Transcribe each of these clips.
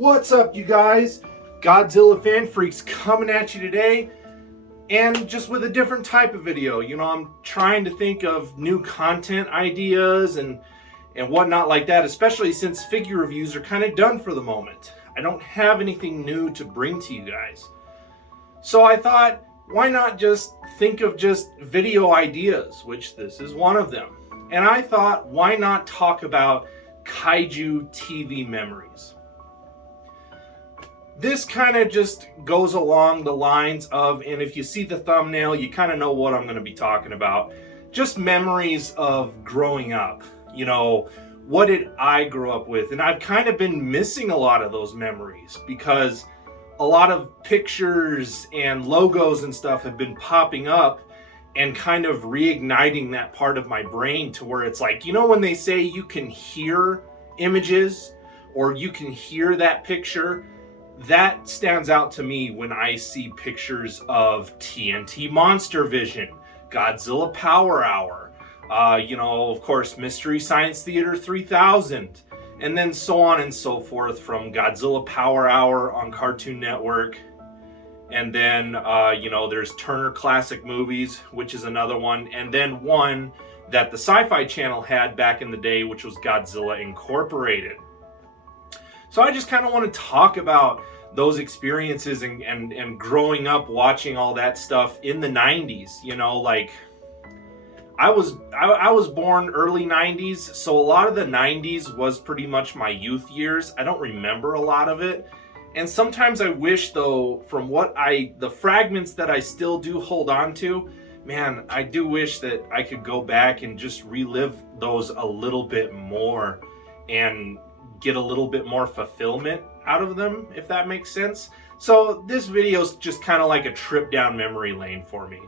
What's up, you guys? Godzilla fan freaks coming at you today, and just with a different type of video. I'm trying to think of new content ideas and whatnot like that, especially since figure reviews are kind of done for the moment. I don't have anything new to bring to you guys. So I thought, why not just think of just video ideas, which this is one of them. And I thought, why not talk about Kaiju TV Memories? This kind of just goes along the lines of, and if you see the thumbnail, you kind of know what I'm going to be talking about. Just memories of growing up. What did I grow up with? And I've kind of been missing a lot of those memories because a lot of pictures and logos and stuff have been popping up and kind of reigniting that part of my brain to where it's like, when they say you can hear images or you can hear that picture, that stands out to me when I see pictures of TNT Monster Vision, Godzilla Power Hour, of course, Mystery Science Theater 3000, and then so on and so forth, from Godzilla Power Hour on Cartoon Network. And then, there's Turner Classic Movies, which is another one. And then one that the Sci-Fi Channel had back in the day, which was Godzilla Incorporated. So I just kind of want to talk about those experiences and growing up watching all that stuff in the 90s. I was born early 90s, so a lot of the 90s was pretty much my youth years. I don't remember a lot of it. And sometimes I wish, though, from the fragments that I still do hold on to, man, I do wish that I could go back and just relive those a little bit more and get a little bit more fulfillment out of them, if that makes sense. So this video is just kind of like a trip down memory lane for me.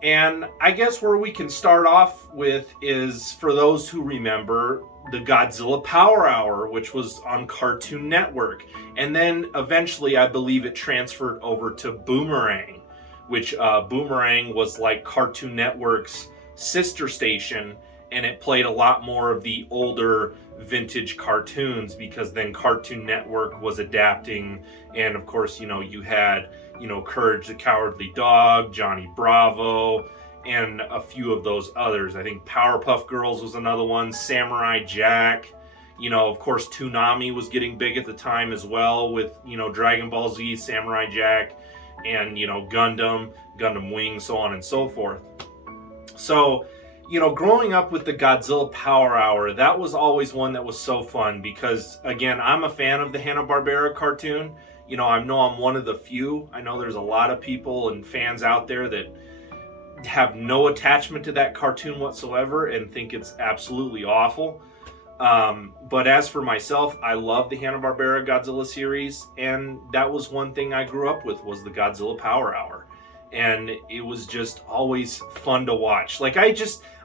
And I guess where we can start off with is, for those who remember, the Godzilla Power Hour, which was on Cartoon Network. And then eventually, I believe it transferred over to Boomerang, which Boomerang was like Cartoon Network's sister station, and it played a lot more of the older vintage cartoons, because then Cartoon Network was adapting. And of course, you had Courage the Cowardly Dog, Johnny Bravo, and a few of those others. I think Powerpuff Girls was another one, Samurai Jack. Of course, Toonami was getting big at the time as well, with Dragon Ball Z, Samurai Jack, and Gundam Wing, so on and so forth. So growing up with the Godzilla Power Hour, that was always one that was so fun because, again, I'm a fan of the Hanna-Barbera cartoon. I know I'm one of the few. I know there's a lot of people and fans out there that have no attachment to that cartoon whatsoever and think it's absolutely awful. But as for myself, I love the Hanna-Barbera Godzilla series, and that was one thing I grew up with, was the Godzilla Power Hour. And it was just always fun to watch.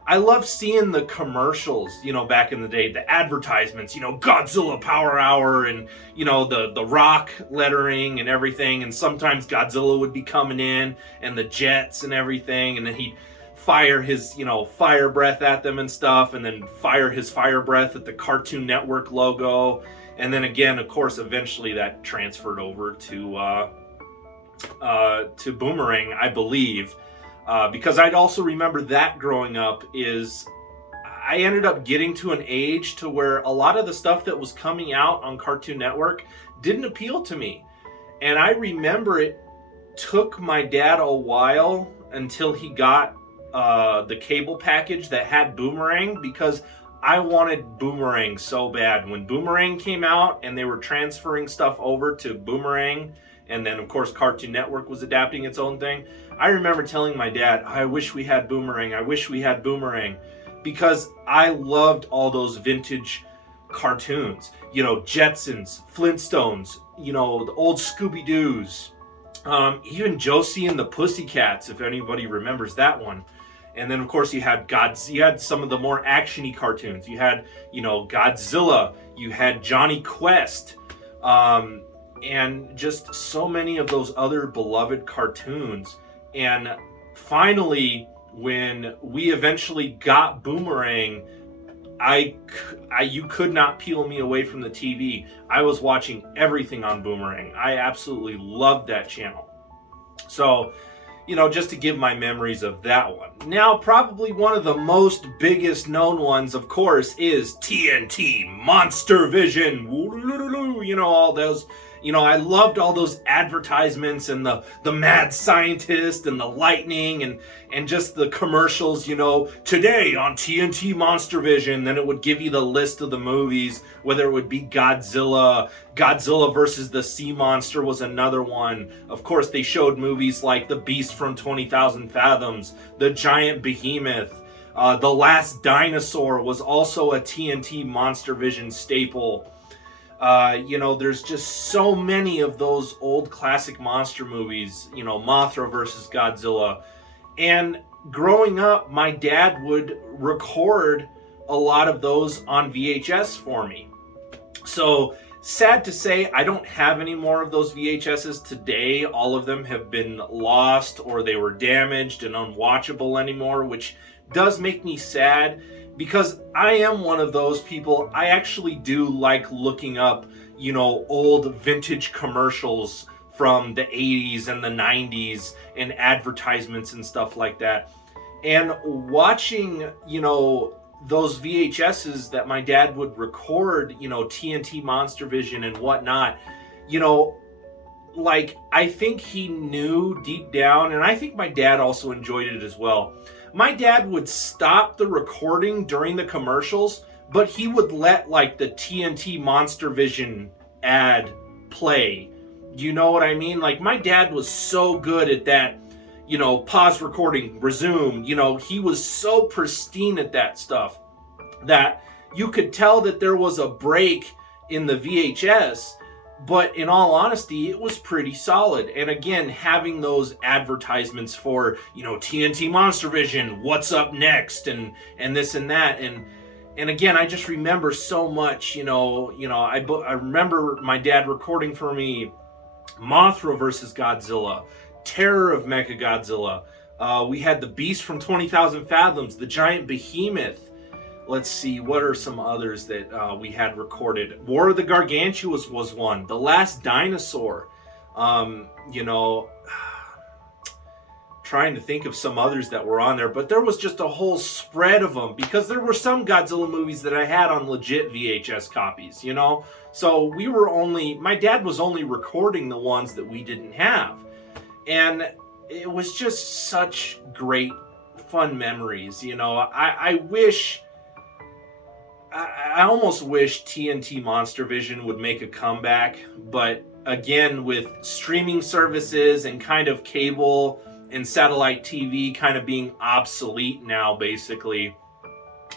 I love seeing the commercials, back in the day, the advertisements, Godzilla Power Hour, and, the rock lettering and everything. And sometimes Godzilla would be coming in, and the jets and everything, and then he'd fire his, fire breath at them and stuff, and then fire his fire breath at the Cartoon Network logo. And then again, of course, eventually that transferred over to Boomerang, I believe. Because I'd also remember that growing up is I ended up getting to an age to where a lot of the stuff that was coming out on Cartoon Network didn't appeal to me. And I remember it took my dad a while until he got the cable package that had Boomerang, because I wanted Boomerang so bad. When Boomerang came out and they were transferring stuff over to Boomerang, and then, of course, Cartoon Network was adapting its own thing, I remember telling my dad, I wish we had Boomerang. I wish we had Boomerang. Because I loved all those vintage cartoons. Jetsons, Flintstones, the old Scooby-Doos. Even Josie and the Pussycats, if anybody remembers that one. And then, of course, you had some of the more action-y cartoons. You had, Godzilla. You had Johnny Quest. And just so many of those other beloved cartoons. And finally, when we eventually got Boomerang, you could not peel me away from the TV. I was watching everything on Boomerang. I absolutely loved that channel. So, just to give my memories of that one. Now, probably one of the most biggest known ones, of course, is TNT Monster Vision. All those, I loved all those advertisements and the mad scientist and the lightning and just the commercials, today on TNT Monster Vision. Then it would give you the list of the movies, whether it would be Godzilla versus the Sea Monster was another one. Of course, they showed movies like The Beast from 20,000 Fathoms, The Giant Behemoth, The Last Dinosaur was also a TNT Monster Vision staple. There's just so many of those old classic monster movies, Mothra versus Godzilla. And growing up, my dad would record a lot of those on VHS for me. So, sad to say, I don't have any more of those VHSs today. All of them have been lost or they were damaged and unwatchable anymore, which does make me sad. Because I am one of those people, I actually do like looking up, old vintage commercials from the 80s and the 90s and advertisements and stuff like that. And watching, those VHSs that my dad would record, TNT Monster Vision and whatnot, I think he knew deep down, and I think my dad also enjoyed it as well. My dad would stop the recording during the commercials, but he would let the TNT Monster Vision ad play. You know what I mean? My dad was so good at that, pause recording, resume, he was so pristine at that stuff that you could tell that there was a break in the VHS. But in all honesty, it was pretty solid. And again, having those advertisements for, TNT Monster Vision, what's up next, and this and that. And again, I just remember so much, I remember my dad recording for me Mothra versus Godzilla, Terror of Mechagodzilla. We had The Beast from 20,000 Fathoms, The Giant Behemoth. Let's see, what are some others that we had recorded? War of the Gargantuas was one. The Last Dinosaur. Trying to think of some others that were on there. But there was just a whole spread of them. Because there were some Godzilla movies that I had on legit VHS copies, So my dad was only recording the ones that we didn't have. And it was just such great, fun memories, I almost wish TNT Monster Vision would make a comeback, but again, with streaming services and kind of cable and satellite TV kind of being obsolete now, basically,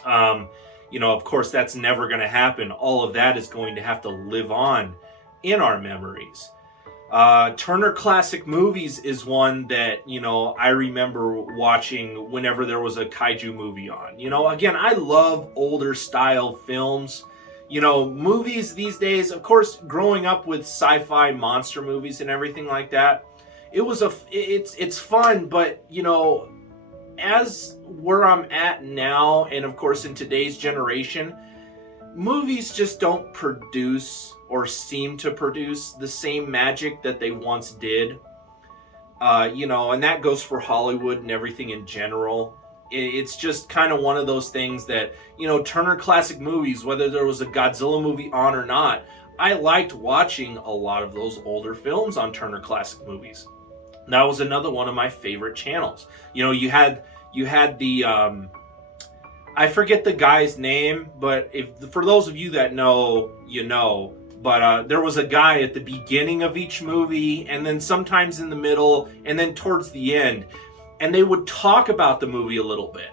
of course, that's never going to happen. All of that is going to have to live on in our memories. Turner Classic Movies is one that, I remember watching whenever there was a kaiju movie on. Again, I love older style films. Movies these days, of course, growing up with sci-fi monster movies and everything like that, it's fun, but, as where I'm at now, and of course in today's generation, movies just don't produce or seem to produce the same magic that they once did. And that goes for Hollywood and everything in general. It's just kind of one of those things that, Turner Classic Movies, whether there was a Godzilla movie on or not, I liked watching a lot of those older films on Turner Classic Movies. That was another one of my favorite channels. You had the, I forget the guy's name, but for those of you that know, but there was a guy at the beginning of each movie, and then sometimes in the middle, and then towards the end, and they would talk about the movie a little bit.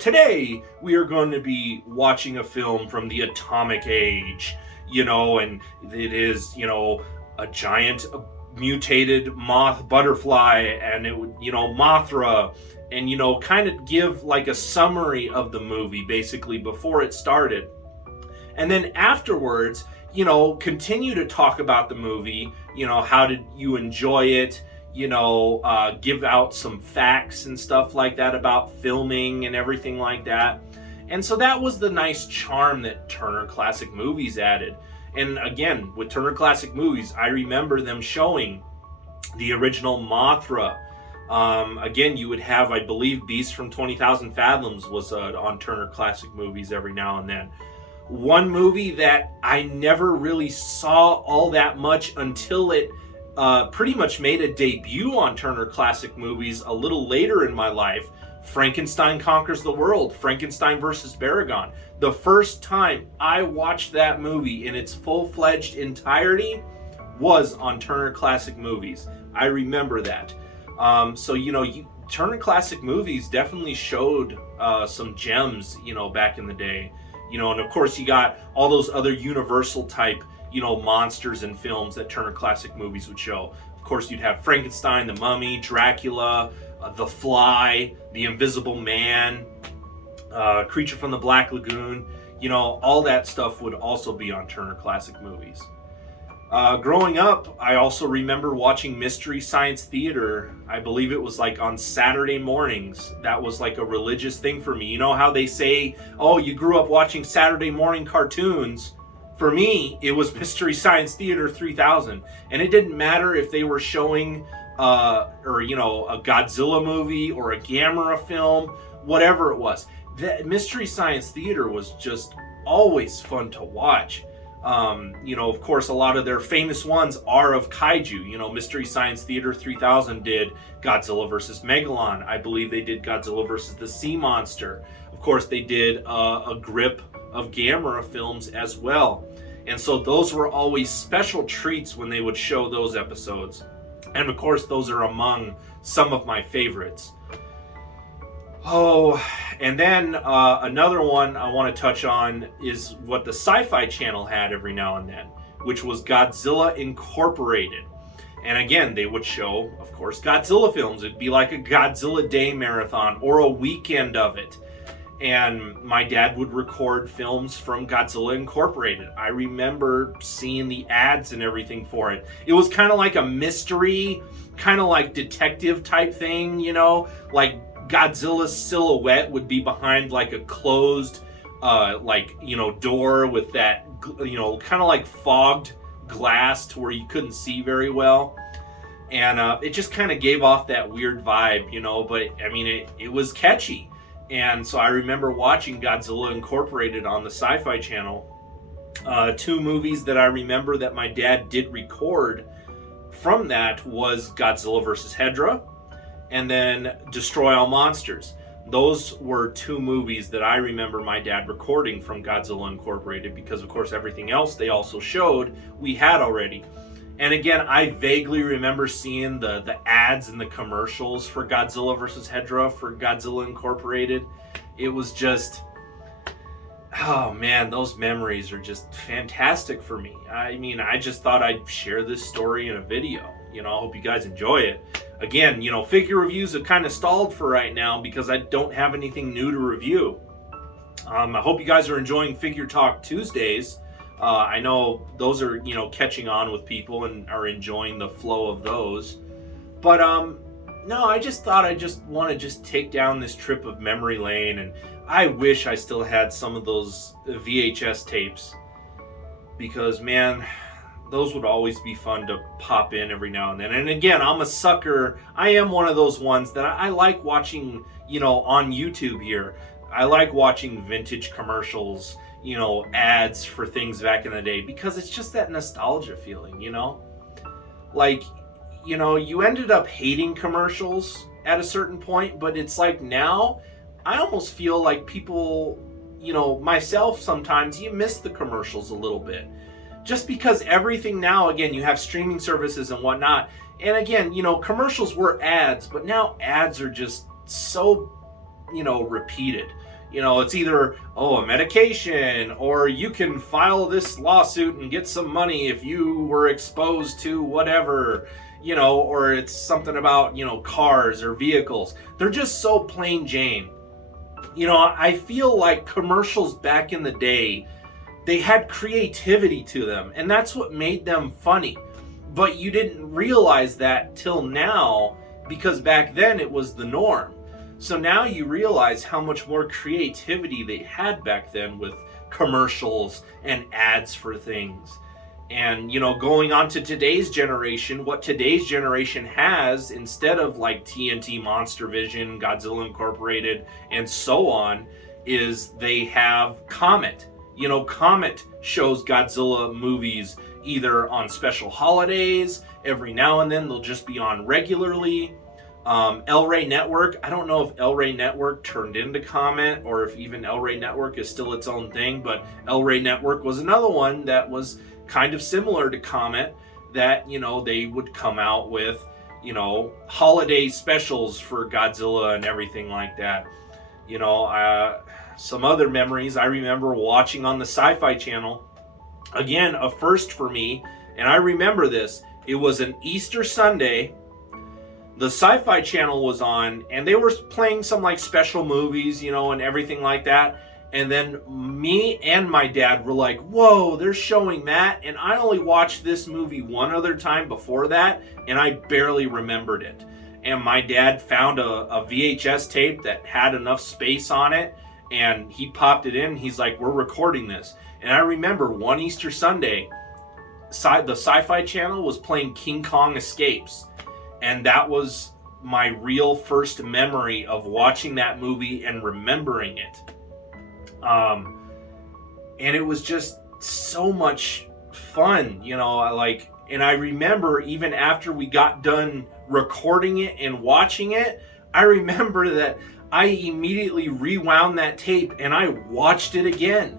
Today we are going to be watching a film from the Atomic Age, and it is, a giant mutated moth butterfly, and it would, Mothra, and, kind of give like a summary of the movie basically before it started. And then afterwards, continue to talk about the movie, how did you enjoy it, give out some facts and stuff like that about filming and everything like that. And so that was the nice charm that Turner Classic Movies added. And again, with Turner Classic Movies, I remember them showing the original Mothra. Again, you would have, I believe, Beast from 20,000 Fathoms was on Turner Classic Movies every now and then. One movie that I never really saw all that much until it pretty much made a debut on Turner Classic Movies a little later in my life. Frankenstein Conquers the World, Frankenstein versus Baragon. The first time I watched that movie in its full-fledged entirety was on Turner Classic Movies. I remember that. So, Turner Classic Movies definitely showed some gems, back in the day. And of course you got all those other Universal type, monsters and films that Turner Classic Movies would show. Of course, you'd have Frankenstein, the Mummy, Dracula, The Fly, The Invisible Man, Creature from the Black Lagoon. All that stuff would also be on Turner Classic Movies. Growing up, I also remember watching Mystery Science Theater. I believe it was like on Saturday mornings. That was like a religious thing for me. You know how they say, oh, you grew up watching Saturday morning cartoons? For me, it was Mystery Science Theater 3000. And it didn't matter if they were showing a Godzilla movie or a Gamera film, whatever it was. The Mystery Science Theater was just always fun to watch. Of course, a lot of their famous ones are of kaiju. Mystery Science Theater 3000 did Godzilla vs. Megalon. I believe they did Godzilla vs. the Sea Monster. Of course, they did a grip of Gamera films as well. And so those were always special treats when they would show those episodes. And of course, those are among some of my favorites. Oh, and then another one I want to touch on is what the Sci-Fi Channel had every now and then, which was Godzilla Incorporated. And again, they would show, of course, Godzilla films. It'd be like a Godzilla Day marathon or a weekend of it. And my dad would record films from Godzilla Incorporated. I remember seeing the ads and everything for it. It was kind of like a mystery, kind of like detective type thing, like Godzilla's silhouette would be behind like a closed door with that kind of like fogged glass to where you couldn't see very well, and it just kind of gave off that weird vibe, but I mean it was catchy. And so I remember watching Godzilla Incorporated on the Sci-Fi Channel. Two movies that I remember that my dad did record from that was Godzilla vs. Hedorah and then Destroy All Monsters. Those were two movies that I remember my dad recording from Godzilla Incorporated, because of course everything else they also showed we had already. And again, I vaguely remember seeing the ads and the commercials for Godzilla vs. Hedorah for Godzilla Incorporated. It was just, oh man, those memories are just fantastic for me. I mean, I just thought I'd share this story in a video. I hope you guys enjoy it. Again, figure reviews have kind of stalled for right now because I don't have anything new to review. I hope you guys are enjoying Figure Talk Tuesdays. I know those are, catching on with people and are enjoying the flow of those. But, no, I just thought I just want to take down this trip of memory lane. And I wish I still had some of those VHS tapes. Because, man, those would always be fun to pop in every now and then. And again, I'm a sucker. I am one of those ones that I like watching, on YouTube here. I like watching vintage commercials, ads for things back in the day, because it's just that nostalgia feeling, like, you ended up hating commercials at a certain point, but it's like now I almost feel like people, myself sometimes, you miss the commercials a little bit, just because everything now, again, you have streaming services and whatnot. And again, commercials were ads, but now ads are just so, repeated. It's either, a medication, or you can file this lawsuit and get some money if you were exposed to whatever, or it's something about, cars or vehicles. They're just so plain Jane. I feel like commercials back in the day, they had creativity to them, and that's what made them funny. But you didn't realize that till now, because back then it was the norm. So now you realize how much more creativity they had back then with commercials and ads for things. And, you know, going on to today's generation, what today's generation has, instead of like TNT, Monster Vision, Godzilla Incorporated, and so on, is they have Comet. You know, Comet shows Godzilla movies either on special holidays, every now and then they'll just be on regularly. El Rey Network, I don't know if El Rey Network turned into Comet or if even El Rey Network is still its own thing, but El Rey Network was another one that was kind of similar to Comet, that, you know, they would come out with, you know, holiday specials for Godzilla and everything like that. You know, some other memories I remember watching on the Sci-Fi Channel. Again, a first for me, and I remember this. It was an Easter Sunday. The Sci-Fi Channel was on, and they were playing some like special movies, you know, and everything like that. And then me and my dad were like, whoa, they're showing that. And I only watched this movie one other time before that, and I barely remembered it. And my dad found a VHS tape that had enough space on it, and he popped it in. He's like, we're recording this. And I remember one Easter Sunday, the Sci-Fi Channel was playing King Kong Escapes. And that was my real first memory of watching that movie and remembering it. And it was just so much fun, you know, and I remember even after we got done recording it and watching it, I remember that I immediately rewound that tape and I watched it again,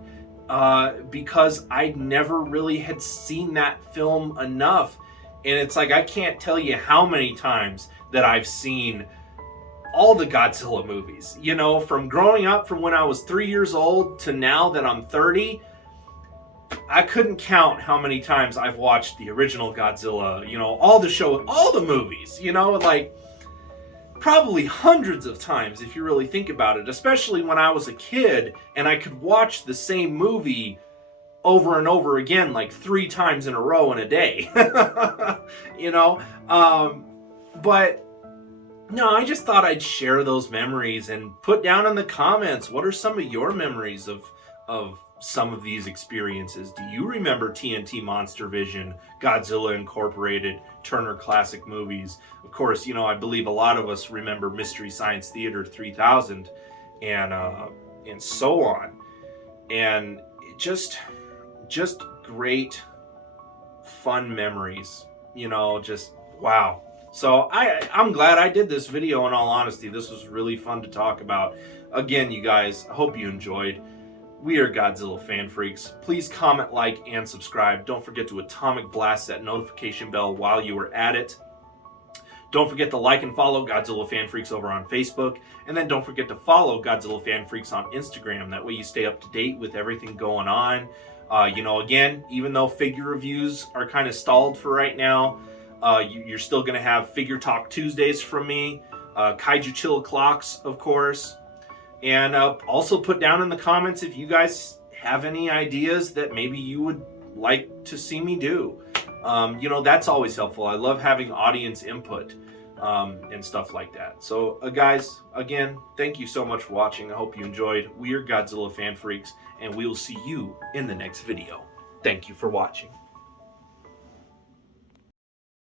because I never really had seen that film enough. And it's like, I can't tell you how many times that I've seen all the Godzilla movies, you know, from growing up from when I was 3 years old to now that I'm 30. I couldn't count how many times I've watched the original Godzilla, you know, all the movies, you know, like probably hundreds of times if you really think about it, especially when I was a kid and I could watch the same movie over and over again, like 3 times in a row in a day, you know, but no, I just thought I'd share those memories and put down in the comments, what are some of your memories of some of these experiences? Do you remember TNT, Monster Vision, Godzilla Incorporated, Turner Classic Movies? Of course, you know, I believe a lot of us remember Mystery Science Theater 3000 and so on. And just great, fun memories, you know, just wow. So I'm glad I did this video, in all honesty. This was really fun to talk about. Again, you guys, I hope you enjoyed. We are Godzilla Fan Freaks. Please comment, like, and subscribe. Don't forget to atomic blast that notification bell while you are at it. Don't forget to like and follow Godzilla Fan Freaks over on Facebook. And then don't forget to follow Godzilla Fan Freaks on Instagram. That way you stay up to date with everything going on. You know, again, even though figure reviews are kind of stalled for right now, you're still going to have Figure Talk Tuesdays from me, Kaiju Chill Clocks, of course. And also put down in the comments if you guys have any ideas that maybe you would like to see me do. You know, that's always helpful. I love having audience input and stuff like that. So, guys, again, thank you so much for watching. I hope you enjoyed. We are Godzilla Fan Freaks, and we will see you in the next video. Thank you for watching.